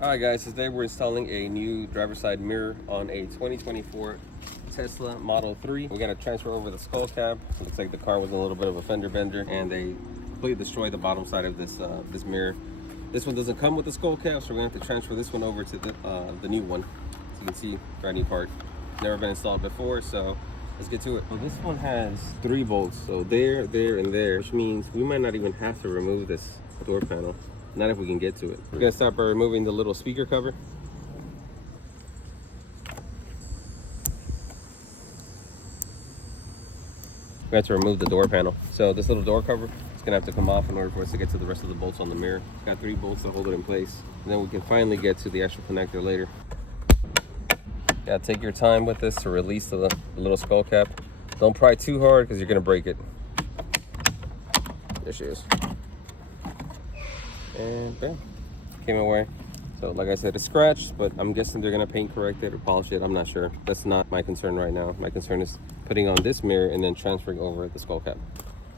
Alright guys, today we're installing a new driver's side mirror on a 2024 Tesla Model 3. We got to transfer over the skull cap. Looks like the car was a little bit of a fender bender and they completely destroyed the bottom side of this this mirror. This one doesn't come with the skull cap, so we're going to have to transfer this one over to the new one. So you can see, brand new part. Never been installed before, so let's get to it. Well, this one has 3 bolts, so there, and there, which means we might not even have to remove this door panel. Not if we can get to it. We're gonna start by removing the little speaker cover. We have to remove the door panel. So this little door cover is gonna have to come off in order for us to get to the rest of the bolts on the mirror. It's got 3 bolts to hold it in place. And then we can finally get to the actual connector later. Gotta take your time with this to release the little skull cap. Don't pry too hard because you're gonna break it. There she is. And bam, came away. So like I said, it's scratched, but I'm guessing they're gonna paint correct it or polish it. I'm not sure. That's not my concern right now. My concern is putting on this mirror and then transferring over the skull cap.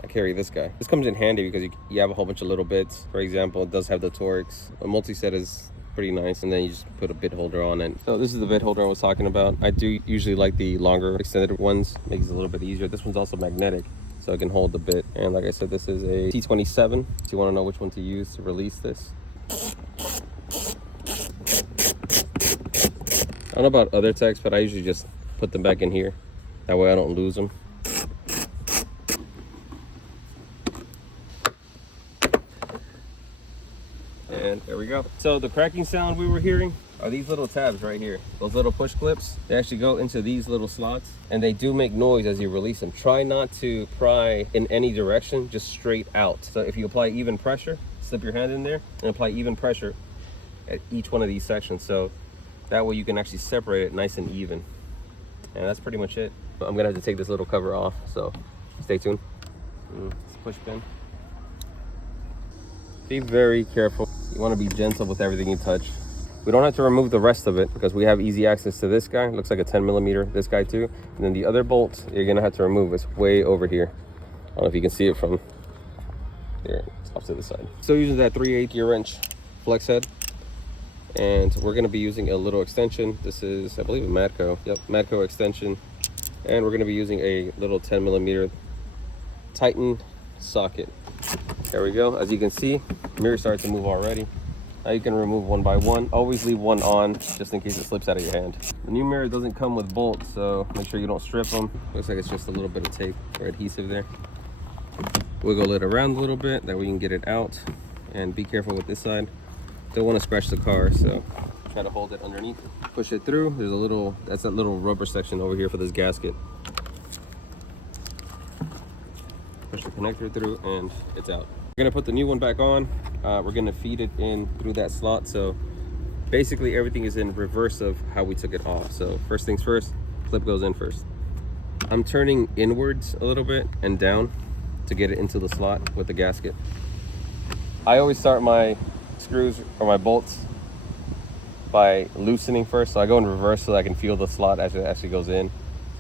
I carry this guy. This comes in handy because you have a whole bunch of little bits. For example, it does have the Torx. A multi-set is pretty nice, and then you just put a bit holder on it. So this is the bit holder I was talking about. I do usually like the longer extended ones. Makes it a little bit easier. This one's also magnetic, so it can hold the bit. And like I said, this is a T27. So you want to know which one to use to release this. I don't know about other techs, but I usually just put them back in here. That way I don't lose them. And there we go. So the cracking sound we were hearing are these little tabs right here. Those little push clips, they actually go into these little slots and they do make noise as you release them. Try not to pry in any direction, just straight out. So if you apply even pressure, slip your hand in there and apply even pressure at each one of these sections. So that way you can actually separate it nice and even. And that's pretty much it. But I'm gonna have to take this little cover off, so stay tuned. It's push pin. Be very careful. You want to be gentle with everything you touch. We don't have to remove the rest of it because we have easy access to this guy. Looks like a 10mm, this guy too. And then the other bolt you're gonna have to remove is way over here. I don't know if you can see it from there. It's off to the side. Still using that 3/8 gear wrench flex head. And we're gonna be using a little extension. This is, I believe, a Matco. Yep, Matco extension. And we're gonna be using a little 10mm Titan socket. There we go. As you can see, mirror starts to move already. Now you can remove one by one. Always leave one on just in case it slips out of your hand. The new mirror doesn't come with bolts, so make sure you don't strip them. Looks like it's just a little bit of tape or adhesive there. Wiggle it around a little bit, that way you can get it out. And be careful with this side. Don't want to scratch the car, so try to hold it underneath. Push it through. There's a little, that's that little rubber section over here for this gasket. Push the connector through and it's out. We're gonna put the new one back on. We're gonna feed it in through that slot. So basically everything is in reverse of how we took it off. So first things first, clip goes in first. I'm turning inwards a little bit and down to get it into the slot with the gasket. I always start my screws or my bolts by loosening first. So I go in reverse so I can feel the slot as it actually goes in.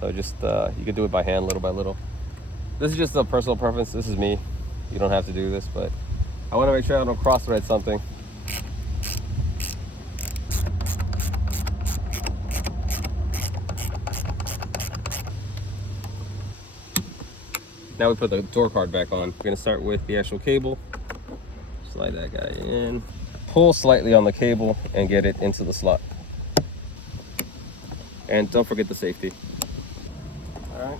So just, you can do it by hand little by little. This is just a personal preference. This is me. You don't have to do this, but I want to make sure I don't cross thread something. Now we put the door card back on. We're going to start with the actual cable. Slide that guy in. Pull slightly on the cable and get it into the slot. And don't forget the safety. All right.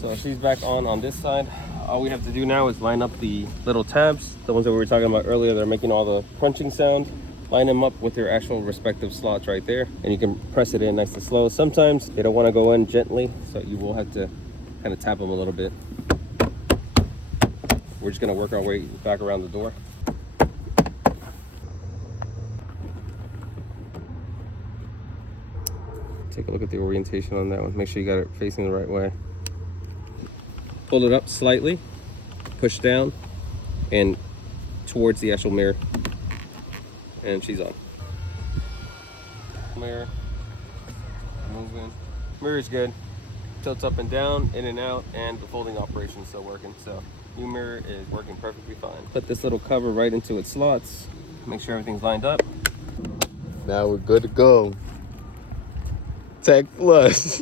So she's back on this side. All we have to do now is line up the little tabs, the ones that we were talking about earlier. They're making all the crunching sound. Line them up with their actual respective slots right there, and you can press it in nice and slow. Sometimes they don't want to go in gently, so you will have to kind of tap them a little bit. We're just going to work our way back around the door. Take a look at the orientation on that one. Make sure you got it facing the right way. Pull it up slightly, push down, and towards the actual mirror. And she's on. Mirror, moving. Mirror's good. Tilts up and down, in and out, and the folding operation is still working. So new mirror is working perfectly fine. Put this little cover right into its slots. Make sure everything's lined up. Now we're good to go. Tech Plus.